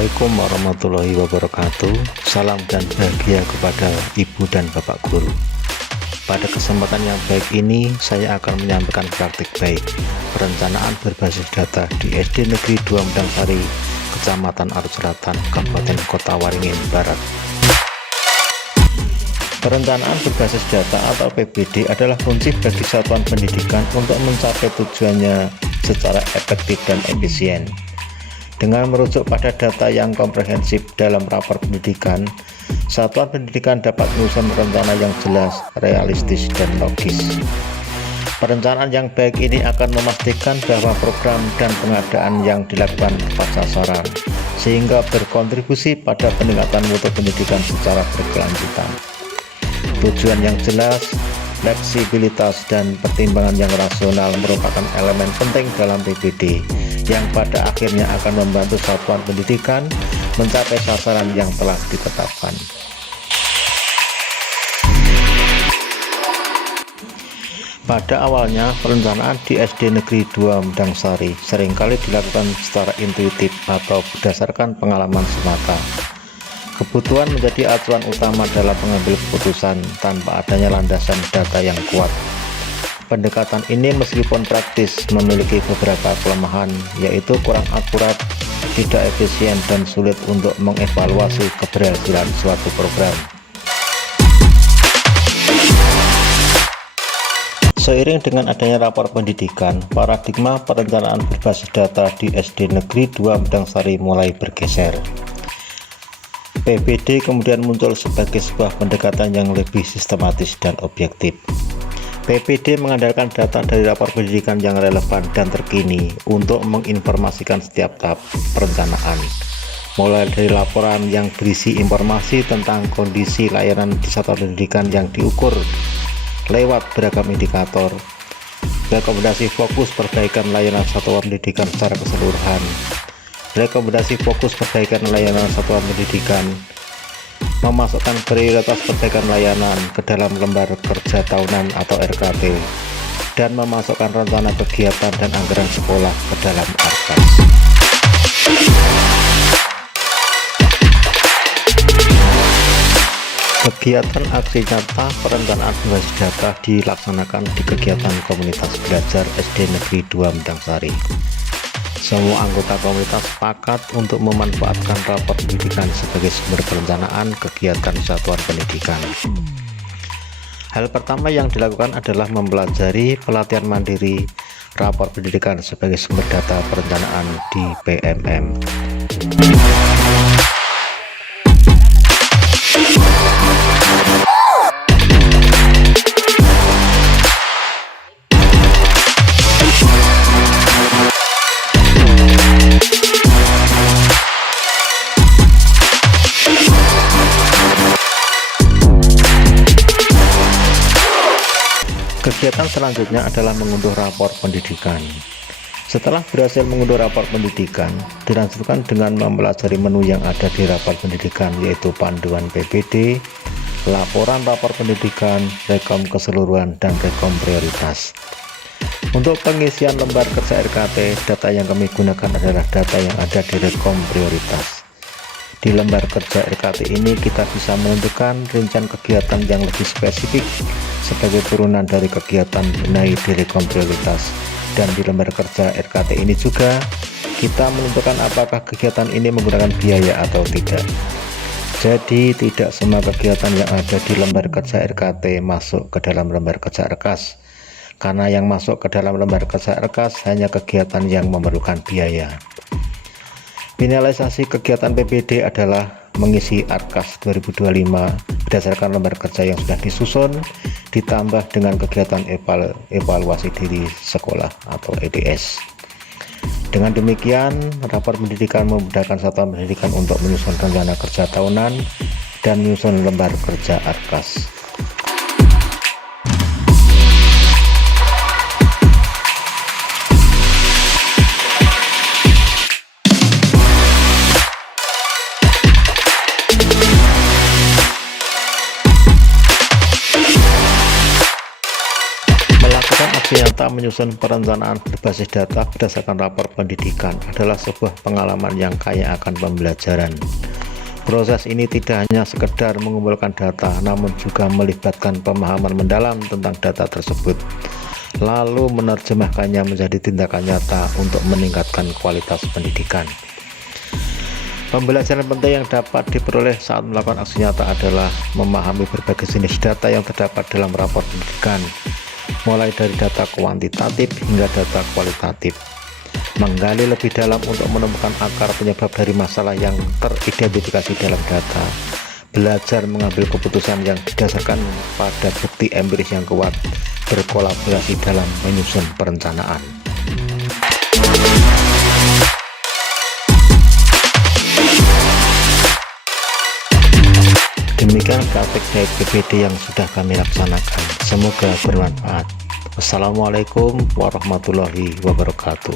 Assalamualaikum warahmatullahi wabarakatuh. Salam dan bahagia kepada ibu dan bapak guru. Pada kesempatan yang baik ini, saya akan menyampaikan praktik baik perencanaan berbasis data di SD Negeri 2 Medangsari, Kecamatan Arus Selatan, Kabupaten Kota Waringin Barat. Perencanaan berbasis data atau PBD adalah kunci bagi satuan pendidikan untuk mencapai tujuannya secara efektif dan efisien. Dengan merujuk pada data yang komprehensif dalam rapor pendidikan, satuan pendidikan dapat menyusun rencana yang jelas, realistis, dan logis. Perencanaan yang baik ini akan memastikan bahwa program dan pengadaan yang dilakukan tepat sasaran, sehingga berkontribusi pada peningkatan mutu pendidikan secara berkelanjutan. Tujuan yang jelas, fleksibilitas, dan pertimbangan yang rasional merupakan elemen penting dalam PBD yang pada akhirnya akan membantu satuan pendidikan mencapai sasaran yang telah ditetapkan. Pada awalnya, perencanaan di SD Negeri 2 Medangsari seringkali dilakukan secara intuitif atau berdasarkan pengalaman semata. Kebutuhan menjadi acuan utama dalam mengambil keputusan tanpa adanya landasan data yang kuat. Pendekatan ini meskipun praktis memiliki beberapa kelemahan, yaitu kurang akurat, tidak efisien, dan sulit untuk mengevaluasi keberhasilan suatu program. Seiring dengan adanya rapor pendidikan, paradigma perencanaan berbasis data di SD Negeri 2 Medangsari mulai bergeser. PBD kemudian muncul sebagai sebuah pendekatan yang lebih sistematis dan objektif. PBD mengandalkan data dari rapor pendidikan yang relevan dan terkini untuk menginformasikan setiap tahap perencanaan, mulai dari laporan yang berisi informasi tentang kondisi layanan di satuan pendidikan yang diukur lewat beragam indikator, rekomendasi fokus perbaikan layanan satuan pendidikan secara keseluruhan, rekomendasi fokus perbaikan layanan satuan pendidikan, memasukkan prioritas perbaikan layanan ke dalam lembar kerja tahunan atau RKT, dan memasukkan rencana kegiatan dan anggaran sekolah ke dalam ARKAS. Kegiatan aksi nyata perencanaan berbasis data dilaksanakan di kegiatan komunitas belajar SD Negeri 2 Medangsari. Semua anggota komunitas sepakat untuk memanfaatkan rapor pendidikan sebagai sumber perencanaan kegiatan satuan pendidikan. Hal pertama yang dilakukan adalah mempelajari pelatihan mandiri rapor pendidikan sebagai sumber data perencanaan di PMM. Kegiatan selanjutnya adalah mengunduh rapor pendidikan. Setelah berhasil mengunduh rapor pendidikan, dilanjutkan dengan mempelajari menu yang ada di rapor pendidikan, yaitu panduan PBD, laporan rapor pendidikan, rekom keseluruhan, dan rekom prioritas. Untuk pengisian lembar kerja RKT, data yang kami gunakan adalah data yang ada di rekom prioritas. Di lembar kerja RKT ini kita bisa menentukan rincian kegiatan yang lebih spesifik sebagai turunan dari kegiatan benahi di rekom prioritas, dan di lembar kerja RKT ini juga kita menentukan apakah kegiatan ini menggunakan biaya atau tidak. Jadi tidak semua kegiatan yang ada di lembar kerja RKT masuk ke dalam lembar kerja RKAS, karena yang masuk ke dalam lembar kerja RKAS hanya kegiatan yang memerlukan biaya. Finalisasi kegiatan PBD adalah mengisi ARKAS 2025 berdasarkan lembar kerja yang sudah disusun, ditambah dengan kegiatan evaluasi diri sekolah atau EDS. Dengan demikian, rapor pendidikan memudahkan satuan pendidikan untuk menyusun rencana kerja tahunan dan menyusun lembar kerja ARKAS. aksi nyata menyusun perencanaan berbasis data berdasarkan rapor pendidikan adalah sebuah pengalaman yang kaya akan pembelajaran. Proses ini tidak hanya sekedar mengumpulkan data, namun juga melibatkan pemahaman mendalam tentang data tersebut, lalu menerjemahkannya menjadi tindakan nyata untuk meningkatkan kualitas pendidikan. Pembelajaran penting yang dapat diperoleh saat melakukan aksi nyata adalah memahami berbagai jenis data yang terdapat dalam rapor pendidikan, mulai dari data kuantitatif hingga data kualitatif. Menggali lebih dalam untuk menemukan akar penyebab dari masalah yang teridentifikasi dalam data. Belajar mengambil keputusan yang didasarkan pada bukti empiris yang kuat. Berkolaborasi dalam menyusun perencanaan. Demikian praktik dari PPD yang sudah kami laksanakan. Semoga bermanfaat. Wassalamualaikum warahmatullahi wabarakatuh.